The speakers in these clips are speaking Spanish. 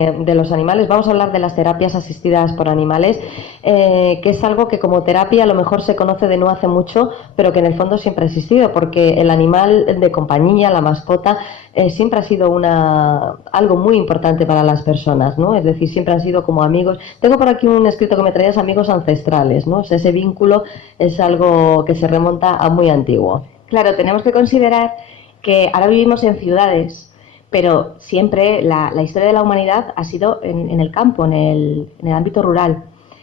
de los animales, vamos a hablar de las terapias asistidas por animales, que es algo que como terapia a lo mejor se conoce de no hace mucho, pero que en el fondo siempre ha existido, porque el animal de compañía, la mascota, siempre ha sido algo muy importante para las personas, ¿no? Es decir, siempre han sido como amigos. Tengo por aquí un escrito que me traías, amigos ancestrales, ¿no? O sea, ese vínculo es algo que se remonta a muy antiguo. Claro, tenemos que considerar que ahora vivimos en ciudades, pero siempre la historia de la humanidad ha sido en el campo, en el ámbito rural.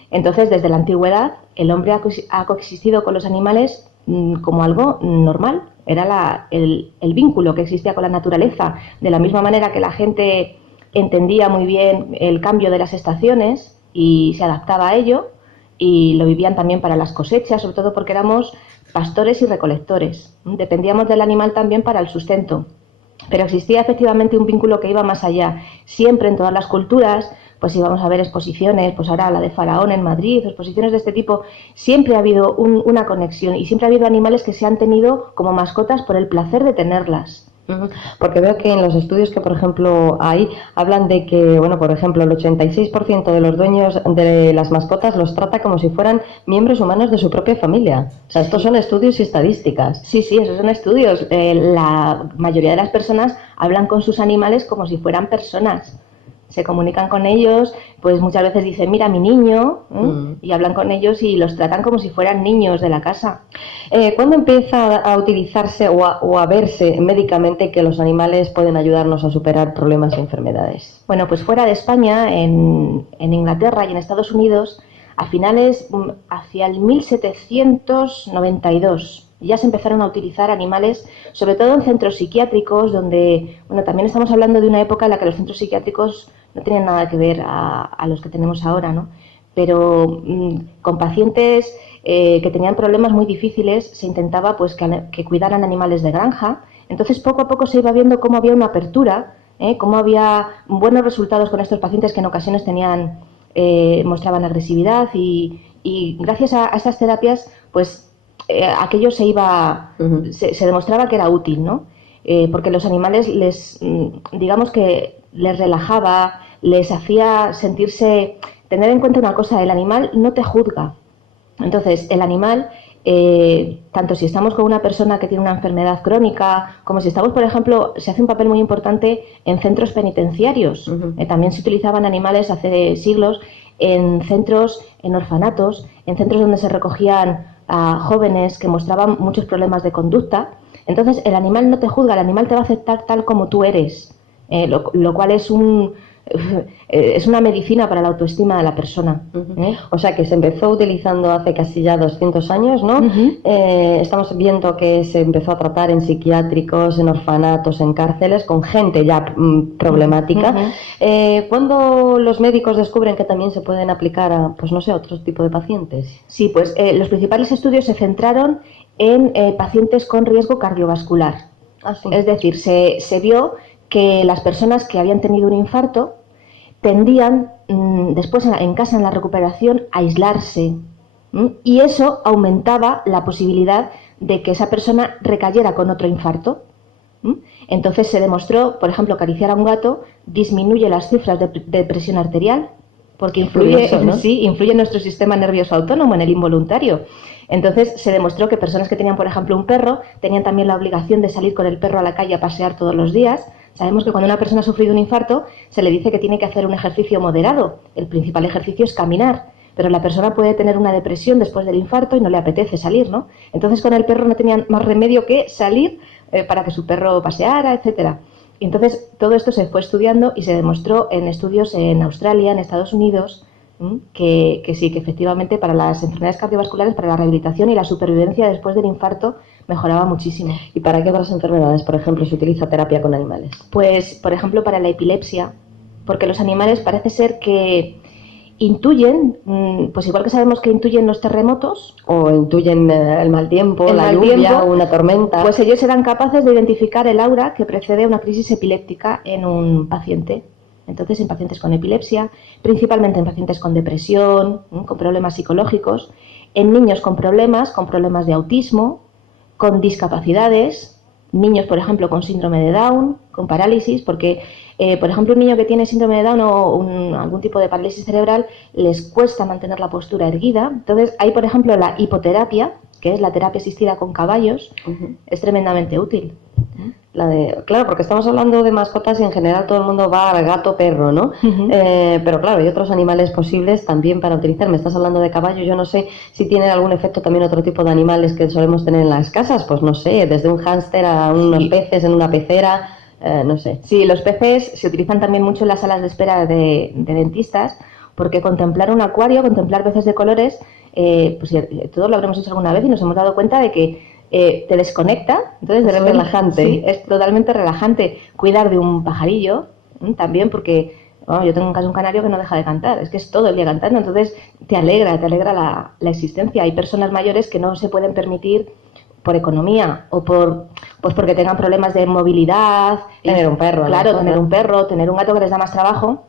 Entonces, desde la antigüedad, el hombre ha coexistido con los animales como algo normal. Era el vínculo que existía con la naturaleza. De la misma manera que la gente entendía muy bien el cambio de las estaciones y se adaptaba a ello, y lo vivían también para las cosechas, sobre todo porque éramos pastores y recolectores. Dependíamos del animal también para el sustento. Pero existía efectivamente un vínculo que iba más allá. Siempre en todas las culturas, pues íbamos a ver exposiciones, pues ahora la de Faraón en Madrid, exposiciones de este tipo, siempre ha habido una conexión y siempre ha habido animales que se han tenido como mascotas por el placer de tenerlas. Porque veo que en los estudios que, por ejemplo, hay, hablan de que, bueno, por ejemplo, el 86% de los dueños de las mascotas los trata como si fueran miembros humanos de su propia familia. O sea, estos son estudios y estadísticas. Sí, sí, esos son estudios. La mayoría de las personas hablan con sus animales como si fueran personas. Se comunican con ellos, pues muchas veces dicen, mira, mi niño, y hablan con ellos y los tratan como si fueran niños de la casa. ¿Cuándo empieza a utilizarse o a verse médicamente que los animales pueden ayudarnos a superar problemas y enfermedades? Bueno, pues fuera de España, en Inglaterra y en Estados Unidos, a finales, hacia el 1792, ya se empezaron a utilizar animales, sobre todo en centros psiquiátricos, donde, bueno, también estamos hablando de una época en la que los centros psiquiátricos no tenían nada que ver a los que tenemos ahora, ¿no? Pero con pacientes que tenían problemas muy difíciles se intentaba pues que cuidaran animales de granja. Entonces poco a poco se iba viendo cómo había una apertura, cómo había buenos resultados con estos pacientes que en ocasiones mostraban agresividad y gracias a estas terapias pues aquello se demostraba que era útil, ¿no? Porque los animales digamos que les relajaba, les hacía sentirse, tener en cuenta una cosa, el animal no te juzga. Entonces, el animal, tanto si estamos con una persona que tiene una enfermedad crónica, como si estamos, por ejemplo, se hace un papel muy importante en centros penitenciarios. También se utilizaban animales hace siglos en centros, en orfanatos, en centros donde se recogían a jóvenes que mostraban muchos problemas de conducta. Entonces, el animal no te juzga, el animal te va a aceptar tal como tú eres, lo cual es una medicina para la autoestima de la persona. O sea que se empezó utilizando hace casi ya 200 años, ¿no? Estamos viendo que se empezó a tratar en psiquiátricos, en orfanatos, en cárceles, con gente ya problemática. ¿Cuándo los médicos descubren que también se pueden aplicar a, pues no sé, otro tipo de pacientes? Sí, pues los principales estudios se centraron en pacientes con riesgo cardiovascular. Ah, sí. Es decir, se vio que las personas que habían tenido un infarto tendían después en casa, en la recuperación, a aislarse. Y eso aumentaba la posibilidad de que esa persona recayera con otro infarto. Entonces se demostró, por ejemplo, acariciar a un gato disminuye las cifras de presión arterial, porque Curioso, ¿no? sí, influye en nuestro sistema nervioso autónomo, en el involuntario. Entonces se demostró que personas que tenían, por ejemplo, un perro, tenían también la obligación de salir con el perro a la calle a pasear todos los días. Sabemos que cuando una persona ha sufrido un infarto, se le dice que tiene que hacer un ejercicio moderado. El principal ejercicio es caminar, pero la persona puede tener una depresión después del infarto y no le apetece salir, ¿no? Entonces con el perro no tenían más remedio que salir para que su perro paseara, etcétera. Y entonces todo esto se fue estudiando y se demostró en estudios en Australia, en Estados Unidos, que sí, que efectivamente para las enfermedades cardiovasculares, para la rehabilitación y la supervivencia después del infarto mejoraba muchísimo. ¿Y para qué otras enfermedades, por ejemplo, se utiliza terapia con animales? Pues, por ejemplo, para la epilepsia, porque los animales parece ser que intuyen, pues igual que sabemos que intuyen los terremotos, o intuyen el mal tiempo, la lluvia, una tormenta. Pues ellos eran capaces de identificar el aura que precede a una crisis epiléptica en un paciente. Entonces, en pacientes con epilepsia, principalmente en pacientes con depresión, con problemas psicológicos, en niños con problemas de autismo, con discapacidades, niños, por ejemplo, con síndrome de Down, con parálisis, porque, por ejemplo, un niño que tiene síndrome de Down o algún tipo de parálisis cerebral les cuesta mantener la postura erguida. Entonces, hay, por ejemplo, la hipoterapia, que es la terapia asistida con caballos, es tremendamente útil. Claro, porque estamos hablando de mascotas y en general todo el mundo va al gato, perro, ¿no? Pero claro, hay otros animales posibles también para utilizar. Me estás hablando de caballo, yo no sé si tiene algún efecto también otro tipo de animales que solemos tener en las casas, pues no sé, desde un hámster a unos peces en una pecera, no sé. Sí, los peces se utilizan también mucho en las salas de espera de dentistas, porque contemplar un acuario, contemplar peces de colores, pues todos lo habremos hecho alguna vez y nos hemos dado cuenta de que te desconecta, entonces Es relajante. Sí, es totalmente relajante. Cuidar de un pajarillo también, porque yo tengo en casa un canario que no deja de cantar, es que es todo el día cantando, entonces te alegra la existencia. Hay personas mayores que no se pueden permitir por economía o pues porque tengan problemas de movilidad, tener un perro, claro, tener un perro, tener un gato que les da más trabajo,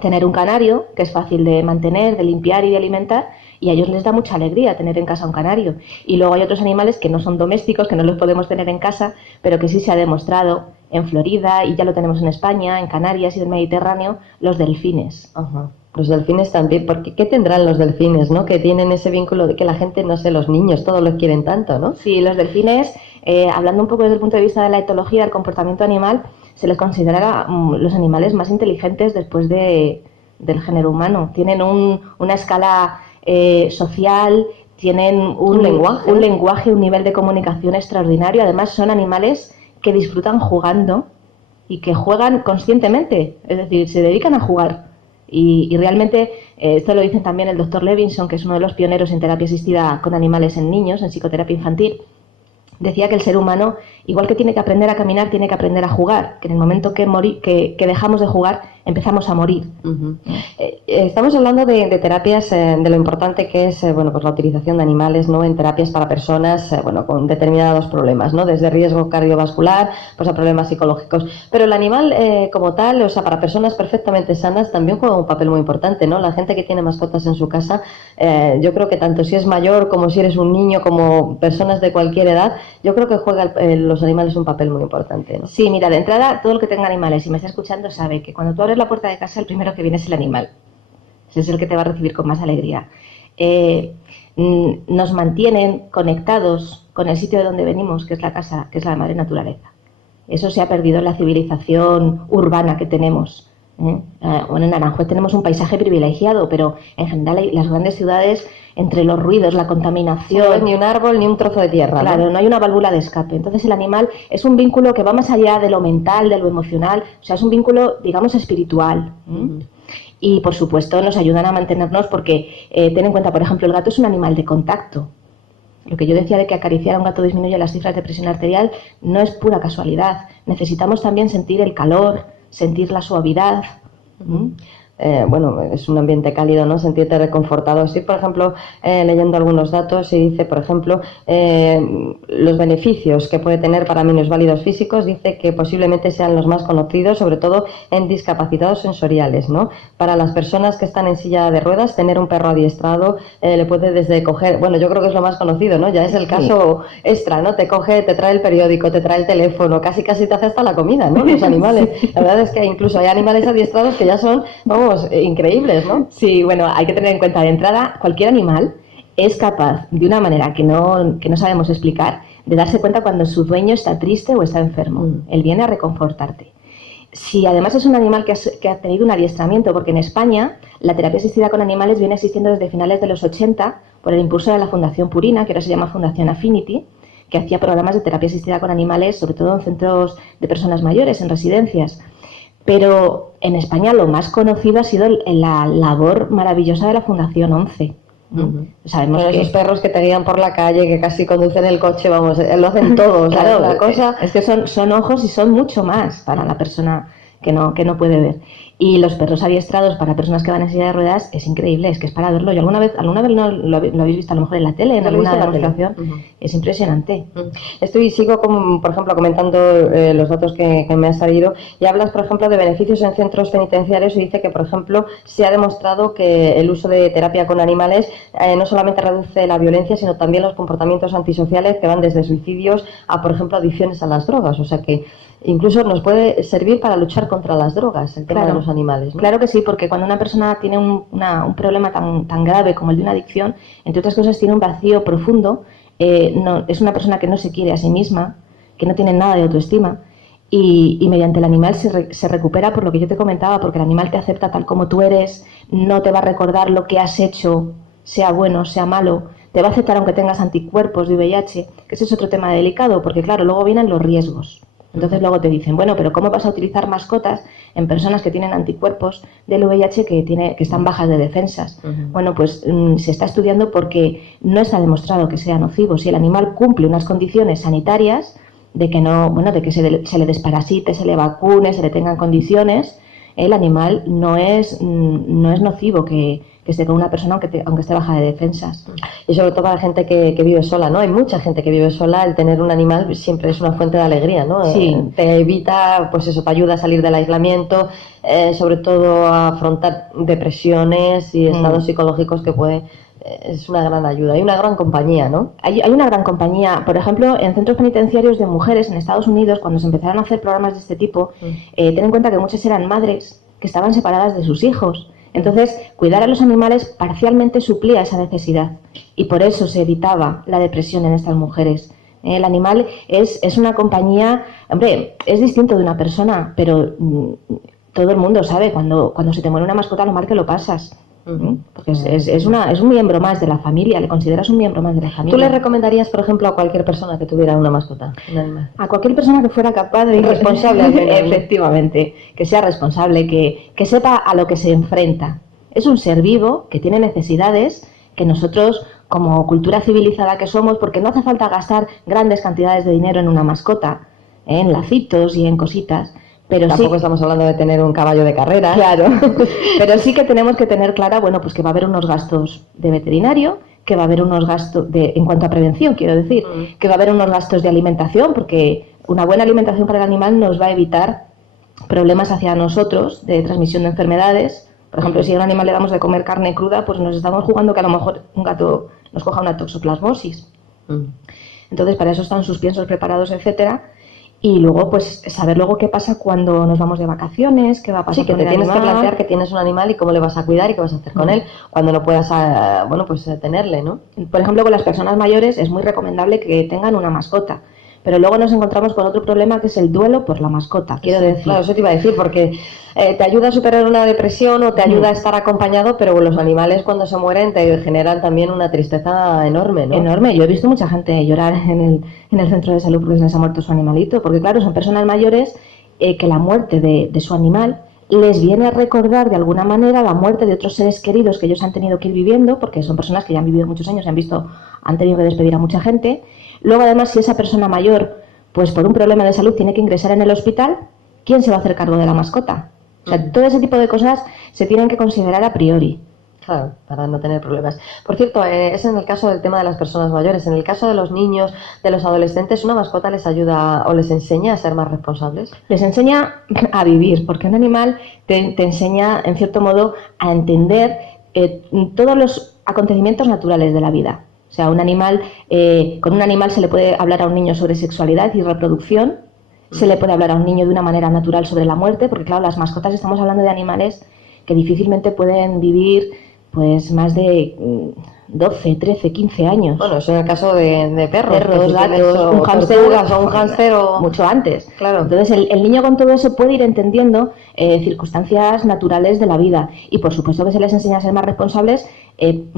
tener un canario, que es fácil de mantener, de limpiar y de alimentar, y a ellos les da mucha alegría tener en casa un canario. Y luego hay otros animales que no son domésticos, que no los podemos tener en casa, pero que sí se ha demostrado en Florida, y ya lo tenemos en España, en Canarias y en el Mediterráneo, los delfines. Ajá. Los delfines también, porque ¿qué tendrán los delfines, no? Que tienen ese vínculo de que la gente, no sé, los niños, todos los quieren tanto, ¿no? Sí, los delfines, hablando un poco desde el punto de vista de la etología, del comportamiento animal, se les considera los animales más inteligentes después del género humano. Tienen una escala social, tienen un lenguaje, un nivel de comunicación extraordinario. Además, son animales que disfrutan jugando y que juegan conscientemente, es decir, se dedican a jugar. Y realmente, esto lo dice también el doctor Levinson, que es uno de los pioneros en terapia asistida con animales en niños, en psicoterapia infantil. Decía que el ser humano, igual que tiene que aprender a caminar, tiene que aprender a jugar, que en el momento que dejamos de jugar, empezamos a morir. Estamos hablando de terapias, de lo importante que es pues la utilización de animales, ¿no? En terapias para personas con determinados problemas, ¿no? Desde riesgo cardiovascular pues a problemas psicológicos. Pero el animal como tal, o sea, para personas perfectamente sanas también juega un papel muy importante, ¿no? La gente que tiene mascotas en su casa, yo creo que tanto si es mayor como si eres un niño, como personas de cualquier edad, yo creo que juegan los animales un papel muy importante, ¿no? Sí, mira, de entrada, todo el que tenga animales y me está escuchando sabe que cuando tú abres la puerta de casa, el primero que viene es el animal. Ese es el que te va a recibir con más alegría. Nos mantienen conectados con el sitio de donde venimos, que es la casa, que es la madre naturaleza. Eso se ha perdido en la civilización urbana que tenemos. Bueno, en Aranjuez tenemos un paisaje privilegiado, pero en general las grandes ciudades, entre los ruidos, la contaminación... No hay ni un árbol ni un trozo de tierra. Claro, no hay una válvula de escape. Entonces el animal es un vínculo que va más allá de lo mental, de lo emocional, o sea, es un vínculo, digamos, espiritual. Y, por supuesto, nos ayudan a mantenernos porque, ten en cuenta, por ejemplo, el gato es un animal de contacto. Lo que yo decía de que acariciar a un gato disminuye las cifras de presión arterial no es pura casualidad. Necesitamos también sentir el calor, sentir la suavidad. Es un ambiente cálido, ¿no? Sentirte reconfortado. Sí, por ejemplo, leyendo algunos datos y dice, por ejemplo, los beneficios que puede tener para minusválidos físicos, dice que posiblemente sean los más conocidos, sobre todo en discapacitados sensoriales, ¿no? Para las personas que están en silla de ruedas, tener un perro adiestrado le puede desde coger, bueno, yo creo que es lo más conocido, ¿no? Ya es el caso extra, ¿no? Te coge, te trae el periódico, te trae el teléfono, casi te hace hasta la comida, ¿no? Los animales. La verdad es que incluso hay animales adiestrados que ya son, increíbles, ¿no? Sí, bueno, hay que tener en cuenta de entrada, cualquier animal es capaz, de una manera que no sabemos explicar, de darse cuenta cuando su dueño está triste o está enfermo. Él viene a reconfortarte. Si además es un animal que ha tenido un adiestramiento, porque en España la terapia asistida con animales viene existiendo desde finales de los 80 por el impulso de la Fundación Purina, que ahora se llama Fundación Affinity, que hacía programas de terapia asistida con animales, sobre todo en centros de personas mayores, en residencias. Pero en España lo más conocido ha sido la labor maravillosa de la Fundación 11. Sabemos que esos perros que te guían por la calle, que casi conducen el coche, lo hacen todos. Claro, la cosa es que son ojos y son mucho más para la persona que no puede ver. Y los perros adiestrados para personas que van en silla de ruedas es increíble, es que es para verlo. Yo alguna vez no lo habéis visto a lo mejor en la tele, en alguna demostración, es impresionante. Sigo por ejemplo, comentando los datos que me han salido, y hablas, por ejemplo, de beneficios en centros penitenciarios, y dice que, por ejemplo, se ha demostrado que el uso de terapia con animales no solamente reduce la violencia, sino también los comportamientos antisociales que van desde suicidios a, por ejemplo, adicciones a las drogas. O sea que incluso nos puede servir para luchar contra las drogas, el tema de los animales, ¿no? Claro que sí, porque cuando una persona tiene un problema tan grave como el de una adicción, entre otras cosas tiene un vacío profundo, es una persona que no se quiere a sí misma, que no tiene nada de autoestima, y mediante el animal se recupera por lo que yo te comentaba, porque el animal te acepta tal como tú eres, no te va a recordar lo que has hecho, sea bueno, sea malo, te va a aceptar aunque tengas anticuerpos de VIH, que ese es otro tema delicado, porque claro, luego vienen los riesgos. Entonces luego te dicen, bueno, pero ¿cómo vas a utilizar mascotas en personas que tienen anticuerpos del VIH que están bajas de defensas? Bueno, pues se está estudiando porque no está demostrado que sea nocivo. Si el animal cumple unas condiciones sanitarias de que de que se le desparasite, se le vacune, se le tengan condiciones, el animal no es nocivo que esté con una persona aunque esté baja de defensas. Y sobre todo para la gente que vive sola, ¿no? Hay mucha gente que vive sola, el tener un animal siempre es una fuente de alegría, ¿no? Sí. Te evita, pues eso, te ayuda a salir del aislamiento, sobre todo a afrontar depresiones y estados psicológicos que es una gran ayuda y una gran compañía, ¿no? Hay una gran compañía. Por ejemplo, en centros penitenciarios de mujeres en Estados Unidos, cuando se empezaron a hacer programas de este tipo, ten en cuenta que muchas eran madres que estaban separadas de sus hijos. Entonces, cuidar a los animales parcialmente suplía esa necesidad y por eso se evitaba la depresión en estas mujeres. El animal es una compañía, hombre, es distinto de una persona, pero todo el mundo sabe cuando se te muere una mascota lo mal que lo pasas. Porque es un miembro más de la familia, le consideras un miembro más de la familia. ¿Tú le recomendarías, por ejemplo, a cualquier persona que tuviera una mascota, un animal? A cualquier persona que fuera capaz de... Responsable, efectivamente, que sea responsable, que sepa a lo que se enfrenta. Es un ser vivo que tiene necesidades que nosotros, como cultura civilizada que somos, porque no hace falta gastar grandes cantidades de dinero en una mascota, en lacitos y en cositas, pero tampoco estamos hablando de tener un caballo de carrera. Claro, pero sí que tenemos que tener clara, bueno, pues que va a haber unos gastos de veterinario, que va a haber unos gastos en cuanto a prevención, quiero decir, que va a haber unos gastos de alimentación, porque una buena alimentación para el animal nos va a evitar problemas hacia nosotros de transmisión de enfermedades. Por ejemplo, si a un animal le damos de comer carne cruda, pues nos estamos jugando que a lo mejor un gato nos coja una toxoplasmosis. Entonces, para eso están sus piensos preparados, etcétera. Y luego, pues, saber luego qué pasa cuando nos vamos de vacaciones, qué va a pasar con el animal. Sí, que te tienes que plantear que tienes un animal y cómo le vas a cuidar y qué vas a hacer con él cuando no puedas, tenerle, ¿no? Por ejemplo, con las personas mayores es muy recomendable que tengan una mascota. Pero luego nos encontramos con otro problema que es el duelo por la mascota, quiero decir. Claro, eso te iba a decir, porque te ayuda a superar una depresión o te ayuda a estar acompañado, pero los animales cuando se mueren te generan también una tristeza enorme, ¿no? Enorme. Yo he visto mucha gente llorar en el centro de salud porque se les ha muerto su animalito, porque claro, son personas mayores que la muerte de su animal les viene a recordar de alguna manera la muerte de otros seres queridos que ellos han tenido que ir viviendo, porque son personas que ya han vivido muchos años y han tenido que despedir a mucha gente. Luego, además, si esa persona mayor, pues por un problema de salud, tiene que ingresar en el hospital, ¿quién se va a hacer cargo de la mascota? O sea, todo ese tipo de cosas se tienen que considerar a priori. Claro, para no tener problemas. Por cierto, es en el caso del tema de las personas mayores. En el caso de los niños, de los adolescentes, ¿una mascota les ayuda o les enseña a ser más responsables? Les enseña a vivir, porque un animal te enseña, en cierto modo, a entender todos los acontecimientos naturales de la vida. O sea, con un animal se le puede hablar a un niño sobre sexualidad y reproducción, se le puede hablar a un niño de una manera natural sobre la muerte, porque claro, las mascotas, estamos hablando de animales que difícilmente pueden vivir pues más de 12, 13, 15 años. Bueno, eso en el caso de perros, gatos, un hámster o mucho antes. Claro. Entonces el niño con todo eso puede ir entendiendo circunstancias naturales de la vida, y por supuesto que se les enseña a ser más responsables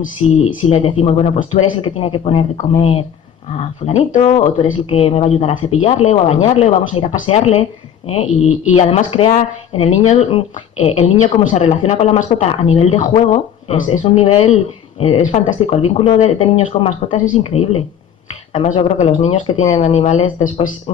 si les decimos, bueno, pues tú eres el que tiene que poner de comer a fulanito, o tú eres el que me va a ayudar a cepillarle o a bañarle, o vamos a ir a pasearle, y además crea en el niño como se relaciona con la mascota a nivel de juego, es un nivel, es fantástico. El vínculo de niños con mascotas es increíble. Además, yo creo que los niños que tienen animales después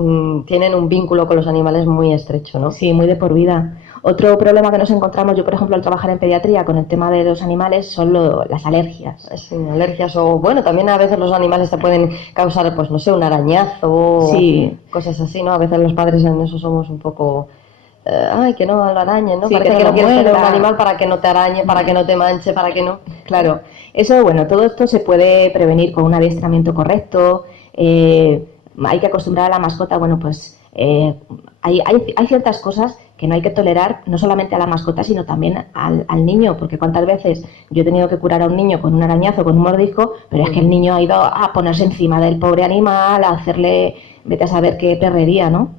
tienen un vínculo con los animales muy estrecho, ¿no? Sí, muy de por vida. Otro problema que nos encontramos, yo por ejemplo al trabajar en pediatría con el tema de los animales, son las alergias. Sí, alergias o, bueno, también a veces los animales te pueden causar, pues no sé, un arañazo, sí, cosas así, ¿no? A veces los padres en eso somos un poco... ay, que no lo arañen, ¿no? sí, Parece que que no no quieres tener un muerda. animal para que no te arañe, para que no te manche, para que no... Claro, eso, bueno, todo esto se puede prevenir con un adiestramiento correcto. Hay que acostumbrar a la mascota, bueno, pues hay ciertas cosas que no hay que tolerar, no solamente a la mascota, sino también al niño, porque cuántas veces yo he tenido que curar a un niño con un arañazo, con un mordisco, pero es que el niño ha ido a ponerse encima del pobre animal, a hacerle, vete a saber qué perrería, ¿no?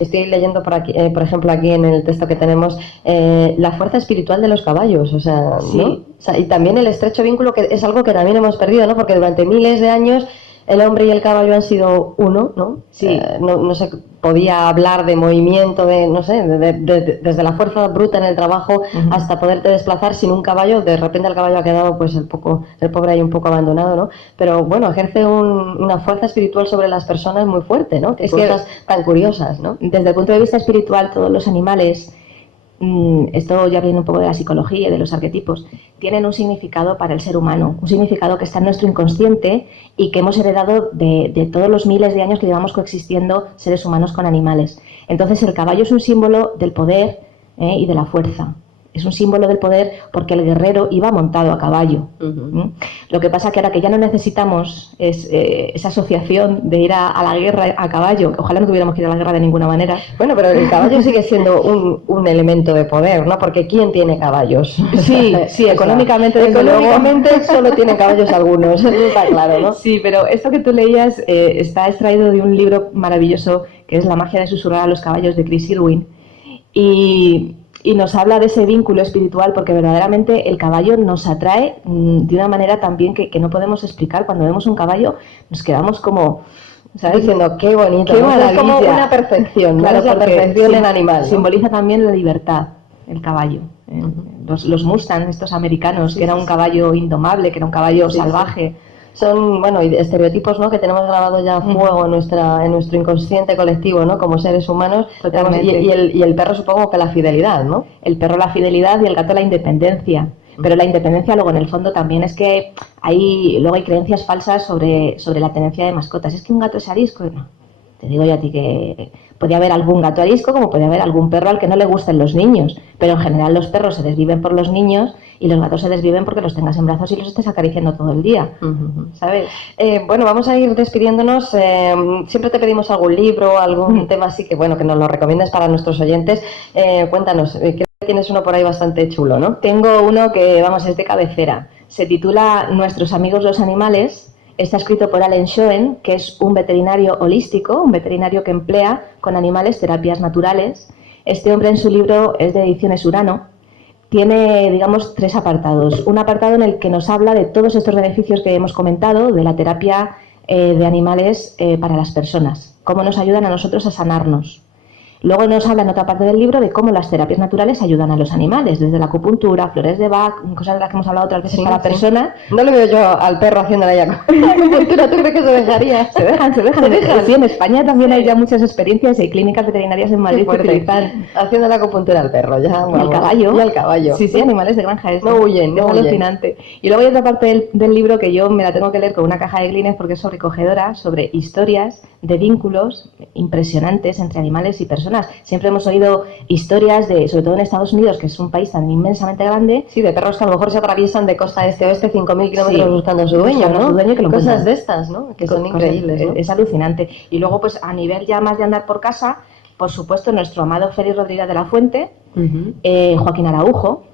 Estoy leyendo por aquí, por ejemplo, aquí en el texto que tenemos, la fuerza espiritual de los caballos, o sea, Sí. ¿no? O sea, y también el estrecho vínculo, que es algo que también hemos perdido, ¿no? Porque durante miles de años el hombre y el caballo han sido uno, ¿no? Sí. No se podía hablar de movimiento, de, no sé, desde la fuerza bruta en el trabajo hasta poderte desplazar sin un caballo. De repente el caballo ha quedado, pues, el pobre ahí un poco abandonado, ¿no? Pero bueno, ejerce una fuerza espiritual sobre las personas muy fuerte, ¿no? Que cosas tan curiosas, ¿no? Desde el punto de vista espiritual, todos los animales, esto ya viene un poco de la psicología y de los arquetipos, tienen un significado para el ser humano, un significado que está en nuestro inconsciente y que hemos heredado de todos los miles de años que llevamos coexistiendo seres humanos con animales. Entonces el caballo es un símbolo del poder y de la fuerza. Es un símbolo del poder porque el guerrero iba montado a caballo. Lo que pasa que ahora que ya no necesitamos esa asociación de ir a la guerra a caballo, ojalá no tuviéramos que ir a la guerra de ninguna manera. Bueno, pero el caballo sigue siendo un elemento de poder, ¿no? Porque ¿quién tiene caballos? Sí, económicamente, o sea, económicamente solo tienen caballos algunos, está claro, ¿no? Sí, pero esto que tú leías está extraído de un libro maravilloso que es La magia de susurrar a los caballos de Chris Irwin y nos habla de ese vínculo espiritual porque verdaderamente el caballo nos atrae de una manera también que no podemos explicar. Cuando vemos un caballo nos quedamos como, ¿sabes? Diciendo, qué bonito, qué ¿no? maravilla. Es como una perfección, ¿no? Claro, Es la perfección en animal, ¿no? Simboliza también la libertad, el caballo. Los Mustang, estos americanos, que era un caballo indomable, que era un caballo salvaje. Son, bueno, estereotipos, ¿no? Que tenemos grabados ya a fuego en nuestro inconsciente colectivo, ¿no? Como seres humanos. Totalmente. Y el perro, supongo que la fidelidad, ¿no? El perro la fidelidad y el gato la independencia. Pero la independencia luego en el fondo también es que luego hay creencias falsas sobre la tenencia de mascotas. Es que un gato es arisco. No, te digo yo a ti que podría haber algún gato arisco como podría haber algún perro al que no le gusten los niños. Pero en general los perros se desviven por los niños y los gatos se desviven porque los tengas en brazos y los estés acariciando todo el día, ¿sabes? Bueno, vamos a ir despidiéndonos. Siempre te pedimos algún libro, algún tema así que, bueno, que nos lo recomiendes para nuestros oyentes. Cuéntanos, creo que tienes uno por ahí bastante chulo, ¿no? Tengo uno que, vamos, es de cabecera. Se titula Nuestros amigos los animales. Está escrito por Allen Schoen, que es un veterinario holístico, un veterinario que emplea con animales terapias naturales. Este hombre en su libro es de Ediciones Urano. Tiene, digamos, 3 apartados. Un apartado en el que nos habla de todos estos beneficios que hemos comentado, de la terapia de animales para las personas, cómo nos ayudan a nosotros a sanarnos. Luego nos habla en otra parte del libro de cómo las terapias naturales ayudan a los animales, desde la acupuntura, flores de Bach, cosas de las que hemos hablado otras veces para la persona. No le veo yo al perro haciendo la acupuntura, ¿tú crees que se dejaría? Se dejan. Sí, en España también hay ya muchas experiencias y clínicas veterinarias en Madrid que utilizan haciendo la acupuntura al perro, ya. Y al caballo. Y al caballo. Sí, animales de granja. No huyen, es alucinante. Y luego hay otra parte del libro que yo me la tengo que leer con una caja de Kleenex porque es sobrecogedora, sobre historias de vínculos impresionantes entre animales y personas. Siempre hemos oído historias sobre todo en Estados Unidos, que es un país tan inmensamente grande. Sí, de perros que a lo mejor se atraviesan de costa este a oeste 5.000 kilómetros buscando a su dueño, ¿no? Su dueño, que lo cosas encuentran. De estas, ¿no? Que son increíbles, ¿no? Es alucinante. Y luego, pues a nivel ya más de andar por casa, por supuesto, nuestro amado Félix Rodríguez de la Fuente, Joaquín Araujo,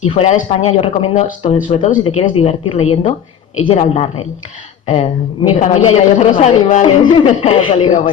y fuera de España yo recomiendo, sobre todo si te quieres divertir leyendo, Gerald Darrell. Mi familia y otros animales.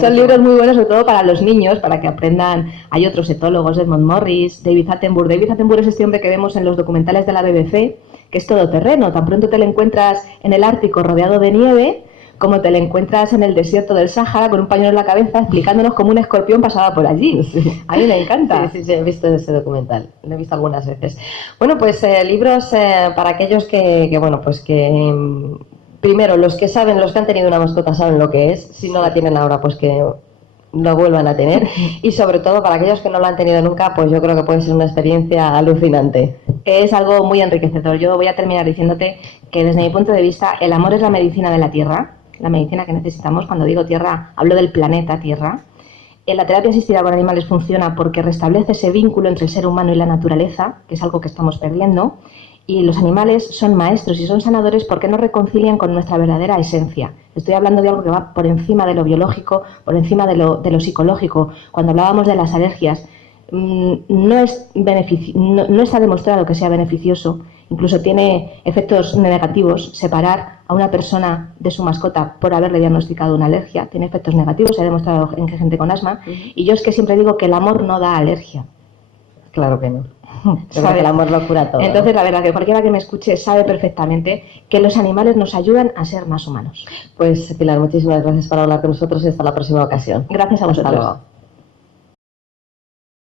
Son libros muy buenos, sobre todo para los niños, para que aprendan. Hay otros etólogos, Edmund Morris, David Attenborough. David Attenborough es este hombre que vemos en los documentales de la BBC, que es todoterreno. Tan pronto te lo encuentras en el Ártico rodeado de nieve, como te lo encuentras en el desierto del Sáhara con un pañuelo en la cabeza explicándonos cómo un escorpión pasaba por allí. Sí. A mí me encanta. Sí, he visto ese documental, lo he visto algunas veces. Bueno, pues libros para aquellos que bueno, pues que primero, los que saben, los que han tenido una mascota saben lo que es. Si no la tienen ahora, pues que lo vuelvan a tener. Y sobre todo, para aquellos que no lo han tenido nunca, pues yo creo que puede ser una experiencia alucinante. Es algo muy enriquecedor. Yo voy a terminar diciéndote que desde mi punto de vista el amor es la medicina de la Tierra, la medicina que necesitamos. Cuando digo Tierra, hablo del planeta Tierra. La terapia asistida con animales funciona porque restablece ese vínculo entre el ser humano y la naturaleza, que es algo que estamos perdiendo. Y los animales son maestros y son sanadores porque nos reconcilian con nuestra verdadera esencia. Estoy hablando de algo que va por encima de lo biológico, por encima de lo psicológico. Cuando hablábamos de las alergias, no está demostrado que sea beneficioso. Incluso tiene efectos negativos. Separar a una persona de su mascota por haberle diagnosticado una alergia tiene efectos negativos. Se ha demostrado en gente con asma. Y yo es que siempre digo que el amor no da alergia. Claro que no. Sabe, el amor lo cura todo. Entonces, la verdad que cualquiera que me escuche sabe perfectamente que los animales nos ayudan a ser más humanos. Pues Pilar, muchísimas gracias por hablar con nosotros y hasta la próxima ocasión. Gracias a vosotros. Hasta luego.